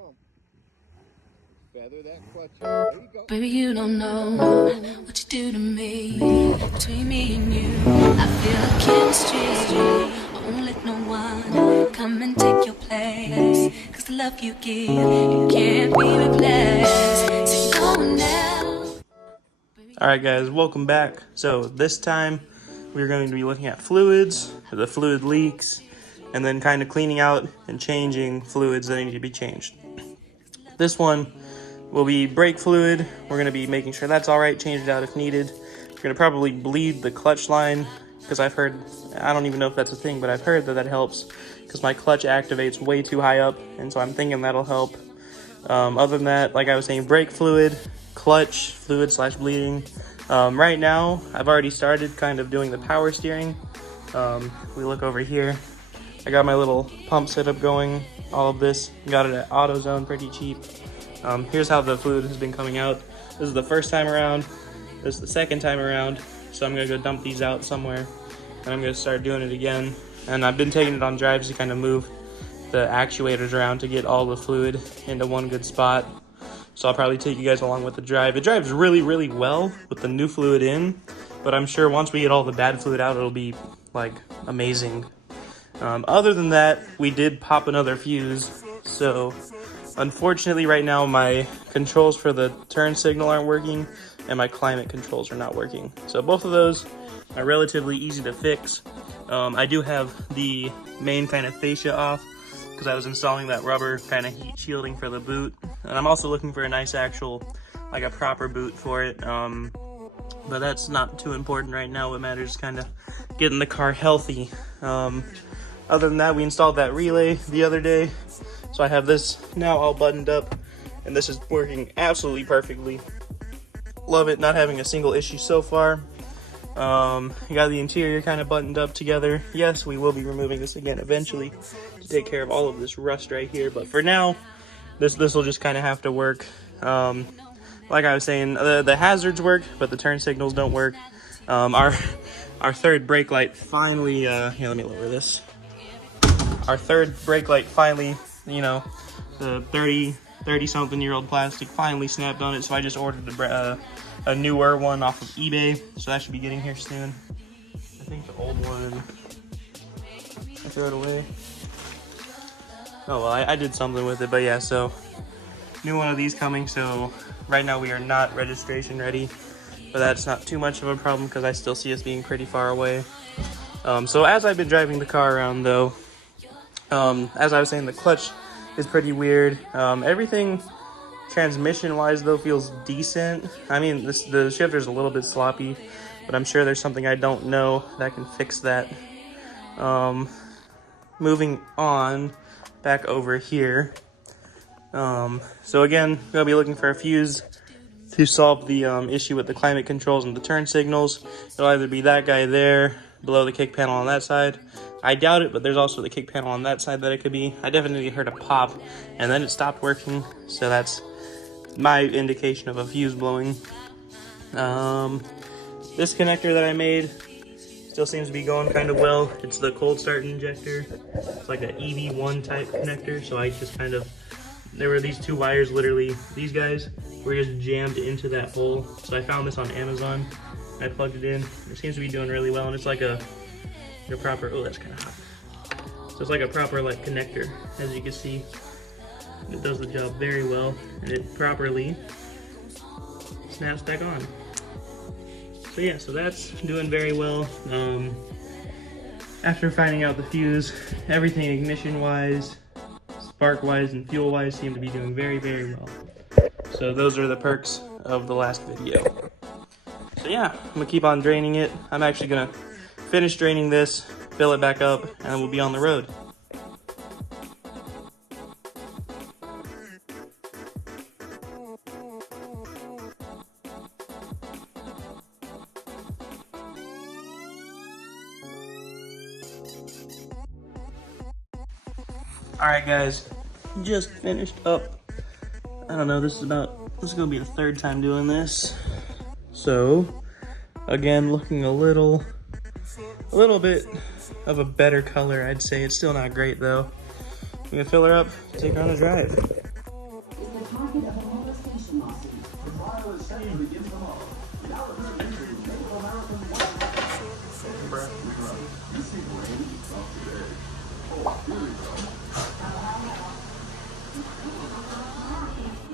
on. Feather that clutch. There you go. Baby, you don't know what you do to me. Between me and you, I feel a chemistry. I won't let no one come and take your place. Cause the love you give, you can't be replaced. So go now. Alright guys, welcome back. So this time we're going to be looking at fluids, the fluid leaks, and then kind of cleaning out and changing fluids that need to be changed. This one will be brake fluid. We're going to be making sure that's alright, change it out if needed. We're going to probably bleed the clutch line, because I've heard, I don't even know if that's a thing, but I've heard that helps, because my clutch activates way too high up, and so I'm thinking that'll help. Other than that, like I was saying, brake fluid, clutch fluid / bleeding. Right now, I've already started kind of doing the power steering. We look over here. I got my little pump setup going. All of this, got it at AutoZone, pretty cheap. Here's how the fluid has been coming out. This is the first time around. This is the second time around. So I'm gonna go dump these out somewhere, and I'm gonna start doing it again. And I've been taking it on drives to kind of move the actuators around to get all the fluid into one good spot. So I'll probably take you guys along with the drive. It drives really, really well with the new fluid in, but I'm sure once we get all the bad fluid out, it'll be like amazing. Other than that, we did pop another fuse. So unfortunately right now my controls for the turn signal aren't working and my climate controls are not working. So both of those are relatively easy to fix. I do have the main kind of fascia off, because I was installing that rubber kind of heat shielding for the boot, and I'm also looking for a nice actual, like a proper boot for it, but that's not too important right now. What matters is kind of getting the car healthy. Other than that, we installed that relay the other day, so I have this now all buttoned up, and this is working absolutely perfectly. Love it, not having a single issue so far. You got the interior kind of buttoned up together. Yes, we will be removing this again eventually to take care of all of this rust right here, but for now this will just kind of have to work. Like I was saying, the hazards work, but the turn signals don't work. Our third brake light finally, here, let me lower this. Our third brake light finally, you know, the 30 something year old plastic finally snapped on it, so I just ordered a newer one off of eBay, so that should be getting here soon. I think the old one, I threw it away. Oh well, I did something with it, but yeah, so new one of these coming. So right now we are not registration ready, but that's not too much of a problem because I still see us being pretty far away. So as I've been driving the car around though, as I was saying, the clutch is pretty weird. Everything transmission wise though feels decent. I mean, the shifter's a little bit sloppy, but I'm sure there's something I don't know that can fix that. Moving on back over here. So again, we'll be looking for a fuse to solve the issue with the climate controls and the turn signals. It'll either be that guy there below the kick panel on that side. I doubt it, but there's also the kick panel on that side that it could be. I definitely heard a pop and then it stopped working, so that's my indication of a fuse blowing. This connector that I made still seems to be going kind of well. It's the cold start injector. It's like an EV1 type connector, so I just kind of, there were these two wires, literally these guys were just jammed into that hole. So I found this on Amazon. I plugged it in. It seems to be doing really well, and it's like a proper, oh that's kind of hot. So it's like a proper like connector, as you can see. It does the job very well, and it properly snaps back on. So yeah, so that's doing very well. After finding out the fuse, everything ignition wise, spark wise, and fuel wise seem to be doing very, very well. So those are the perks of the last video. So yeah, I'm gonna keep on draining it. I'm actually gonna finish draining this, fill it back up, and then we'll be on the road. Alright guys, just finished up. I don't know, this is gonna be the third time doing this. So, again, looking a little bit of a better color, I'd say. It's still not great though. I'm gonna fill her up, take her on a drive. target of a molestation lawsuit. The trial is set to begin tomorrow. Now the third Native American white you see rain up today. Oh, here we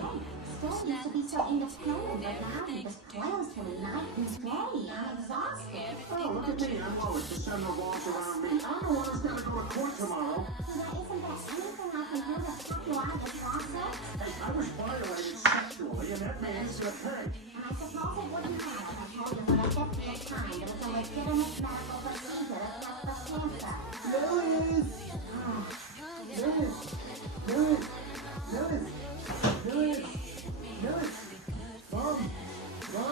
go. Still used to be so independent, but now he just toils till night and day. I'm exhausted. Oh, look at me. I'm always the son of walks around me. I'm the one who's going to go to court tomorrow. Now, isn't there anything I can do to help you out of the process? Hey, I was violated sexually, and that means the pay. I suppose it wouldn't matter if I told you what I did for the time. It was a legitimate medical procedure to test for cancer.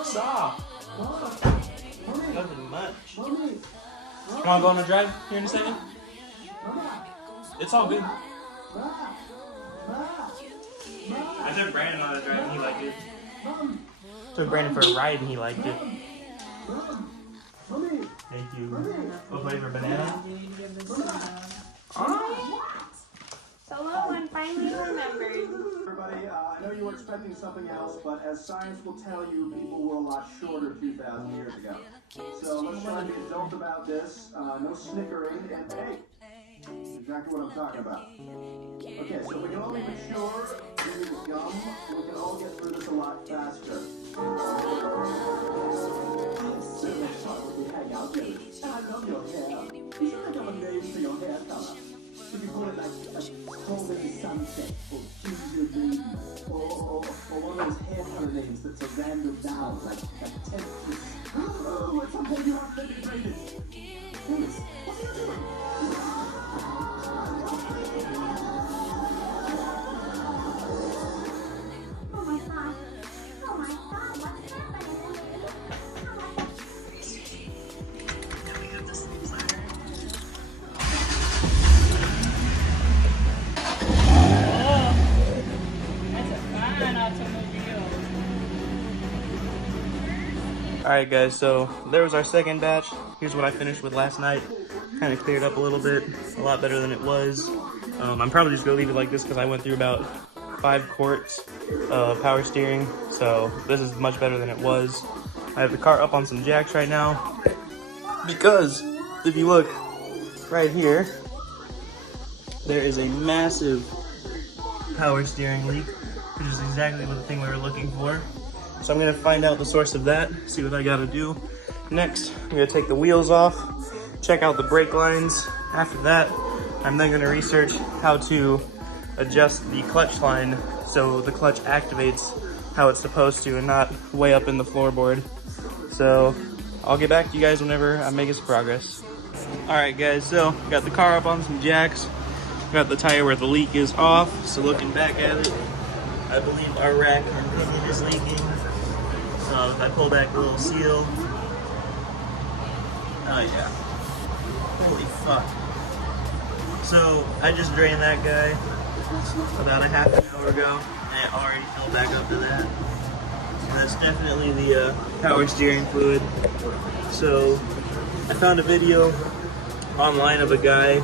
Stop. Nothing much. You want to go on a drive here in a second? It's all good. I took Brandon on a drive and he liked it. Took Brandon for a ride and he liked it. Thank you. What flavor? Banana? Hello, I'm finally remembered. Everybody, I know you were expecting something else, but as science will tell you, people were a lot shorter 2,000 years ago. So let's try to be adult about this. No snickering, and hey, exactly what I'm talking about. Okay, so we can all be mature, use gum, we can all get through this a lot faster. So much fun when we hang out together. I love your hair. You should think of a name for your hair color. You can call it like Cold in the Sunset, or Ginger Green, or one of those hair color names that's a random vowel, like Temptress. Oh, at some point you have to be graded. Dennis, what are you doing? Oh my God, what's happening? Alright guys, so there was our second batch. Here's what I finished with last night. Kind of cleared up a little bit, a lot better than it was. I'm probably just going to leave it like this because I went through about 5 quarts of power steering. So this is much better than it was. I have the car up on some jacks right now. Because if you look right here, there is a massive power steering leak, which is exactly the thing we were looking for. So I'm gonna find out the source of that, see what I gotta do. Next, I'm gonna take the wheels off, check out the brake lines. After that, I'm then gonna research how to adjust the clutch line so the clutch activates how it's supposed to and not way up in the floorboard. So I'll get back to you guys whenever I'm making some progress. All right guys, so got the car up on some jacks. Got the tire where the leak is off. So looking back at it, I believe our rack and pinion is leaking. So if I pull back the little seal, oh yeah, holy fuck. So I just drained that guy about a half an hour ago, and it already fell back up to that. So that's definitely the power steering fluid. So I found a video online of a guy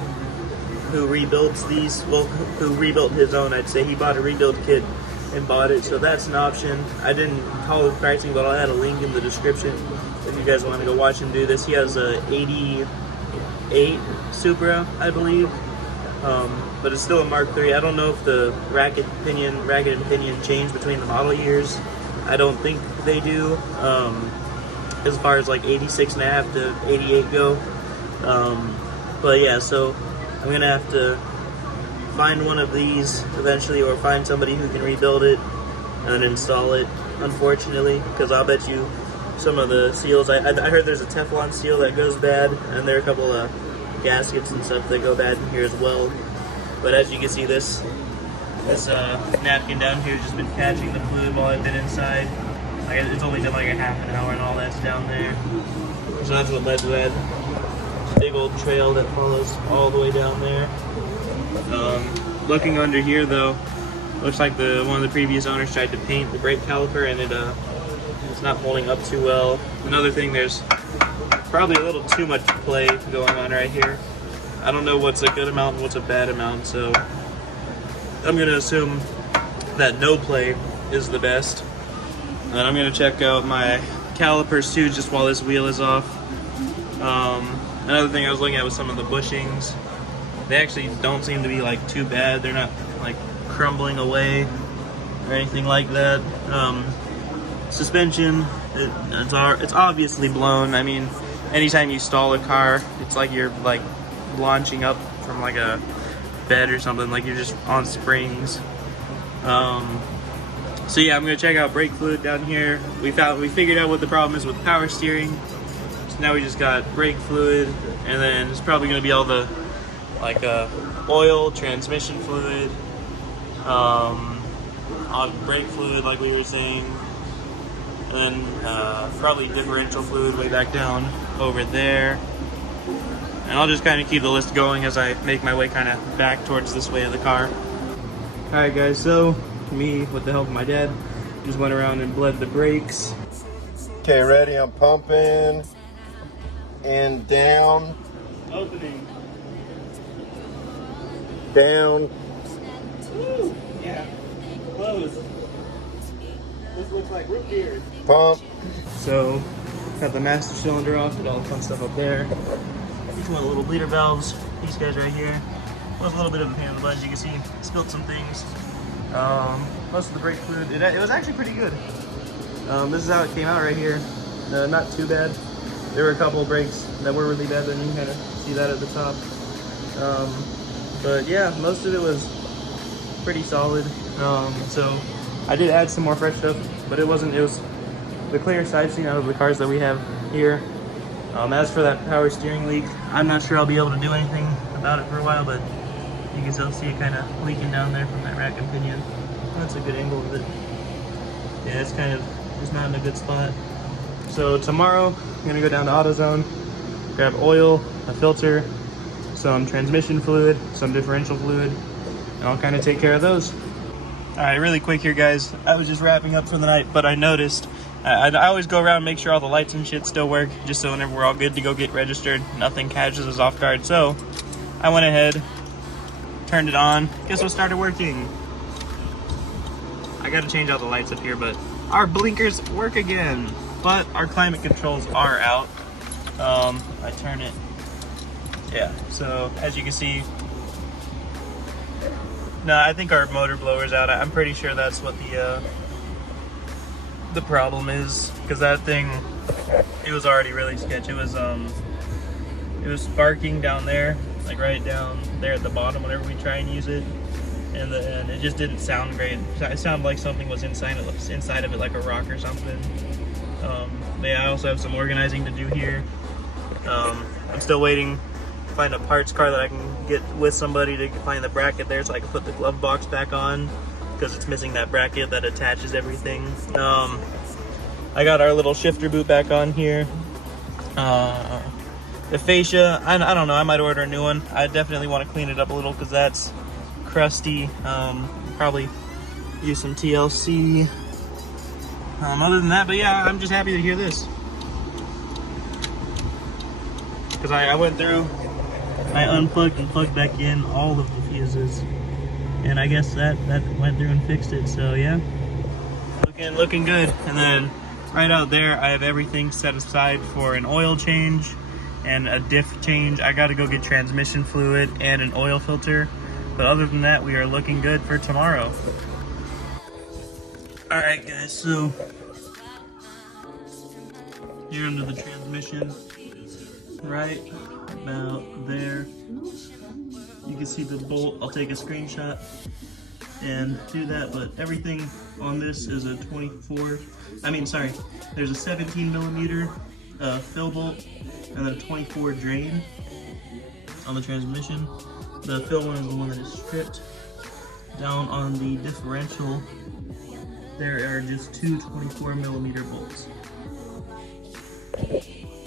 who rebuilds these, well, who rebuilt his own, I'd say. He bought a rebuild kit and bought it, so that's an option. I didn't call it pricing, but I'll add a link in the description if you guys want to go watch him do this. He has a 88 Supra, I believe, but it's still a Mark III. I don't know if the racket and pinion change between the model years. I don't think they do, as far as like 86.5 to 88 go. But yeah, so I'm gonna have to find one of these eventually, or find somebody who can rebuild it and install it, unfortunately, because I'll bet you some of the seals, I heard there's a Teflon seal that goes bad, and there are a couple of gaskets and stuff that go bad in here as well. But as you can see, this napkin down here has just been catching the fluid while I've been inside. Like, it's only been like a half an hour and all that's down there. So that's what led to that big old trail that follows all the way down there. Looking under here though, looks like one of the previous owners tried to paint the brake caliper, and it's not holding up too well. Another thing, there's probably a little too much play going on right here. I don't know what's a good amount and what's a bad amount, so I'm gonna assume that no play is the best. And then I'm gonna check out my calipers too, just while this wheel is off. Another thing I was looking at was some of the bushings. They actually don't seem to be like too bad. They're not like crumbling away or anything like that. Suspension, it's obviously blown. I mean, anytime you stall a car, it's like you're like launching up from like a bed or something, like you're just on springs. So yeah, I'm gonna check out brake fluid down here. We figured out what the problem is with the power steering. So now we just got brake fluid, and then it's probably gonna be all the like oil, transmission fluid, brake fluid like we were saying, and then probably differential fluid way back down over there. And I'll just kind of keep the list going as I make my way kind of back towards this way of the car. Alright guys, so me, with the help of my dad, just went around and bled the brakes. Okay, ready? I'm pumping. And down. Opening. Down. Woo! Yeah. Closed. This looks like root beer. Pump. So, got the master cylinder off, did all the fun stuff up there. Each one of the little bleeder valves, these guys right here. Was a little bit of a pain in the butt, as you can see. Spilled some things. Most of the brake fluid, it was actually pretty good. This is how it came out right here. Not too bad. There were a couple of brakes that were really bad, and you can kind of see that at the top. But yeah, most of it was pretty solid. So I did add some more fresh stuff, but it was the clearest I've seen out of the cars that we have here. As for that power steering leak, I'm not sure I'll be able to do anything about it for a while, but you can still see it kind of leaking down there from that rack and pinion. That's a good angle of it. Yeah, it's kind of just not in a good spot. So tomorrow, I'm gonna go down to AutoZone, grab oil, a filter, some transmission fluid, some differential fluid, and I'll kind of take care of those. All right, really quick here, guys. I was just wrapping up for the night, but I noticed I always go around and make sure all the lights and shit still work, just so whenever we're all good to go get registered, nothing catches us off guard. So I went ahead, turned it on. Guess what started working? I got to change out the lights up here, but our blinkers work again. But our climate controls are out. I turn it. Yeah. So as you can see, no, I think our motor blower's out. I'm pretty sure that's what the problem is, because that thing, it was already really sketch. It was sparking down there, like right down there at the bottom whenever we try and use it, and it just didn't sound great. It sounded like something was inside of it, like a rock or something. Yeah, I also have some organizing to do here. I'm still waiting to find a parts car that I can get with somebody to find the bracket there so I can put the glove box back on, because it's missing that bracket that attaches everything. I got our little shifter boot back on here. The fascia, I don't know, I might order a new one. I definitely want to clean it up a little because that's crusty. Probably use some TLC. Other than that, but yeah, I'm just happy to hear this. Because I went through, I unplugged and plugged back in all of the fuses. And I guess that went through and fixed it, so yeah. Looking good. And then right out there, I have everything set aside for an oil change and a diff change. I gotta go get transmission fluid and an oil filter. But other than that, we are looking good for tomorrow. Alright guys, so here under the transmission, right about there, you can see the bolt. I'll take a screenshot and do that, but everything on this is a there's a 17 millimeter fill bolt and then a 24 drain on the transmission. The fill one is the one that is stripped. Down on the differential, there are just two 24 millimeter bolts.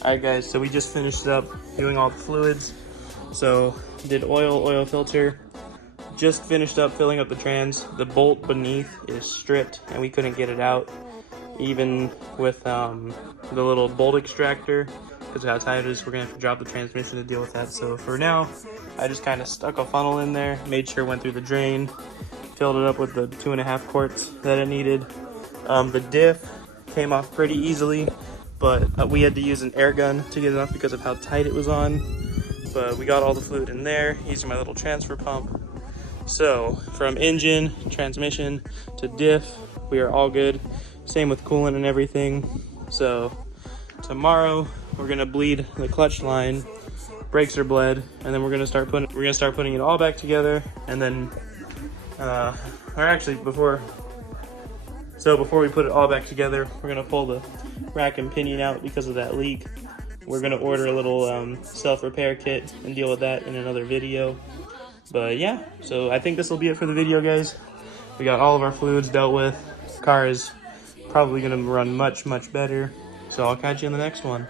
Alright guys, so we just finished up doing all the fluids. So did oil filter, just finished up filling up the trans. The bolt beneath is stripped and we couldn't get it out, even with the little bolt extractor, because of how tight it is. We're gonna have to drop the transmission to deal with that. So for now, I just kind of stuck a funnel in there, made sure it went through the drain, filled it up with the 2.5 quarts that it needed. The diff came off pretty easily, but we had to use an air gun to get it off because of how tight it was on. But we got all the fluid in there using my little transfer pump. So from engine, transmission to diff, we are all good. Same with coolant and everything. So tomorrow we're gonna bleed the clutch line. Brakes are bled, and then we're gonna start putting it all back together. And then, or actually before we put it all back together, we're gonna pull the rack and pinion out because of that leak. We're gonna order a little self-repair kit and deal with that in another video. But yeah, so I think this will be it for the video, guys. We got all of our fluids dealt with. Car is probably gonna run much, much better. So I'll catch you in the next one.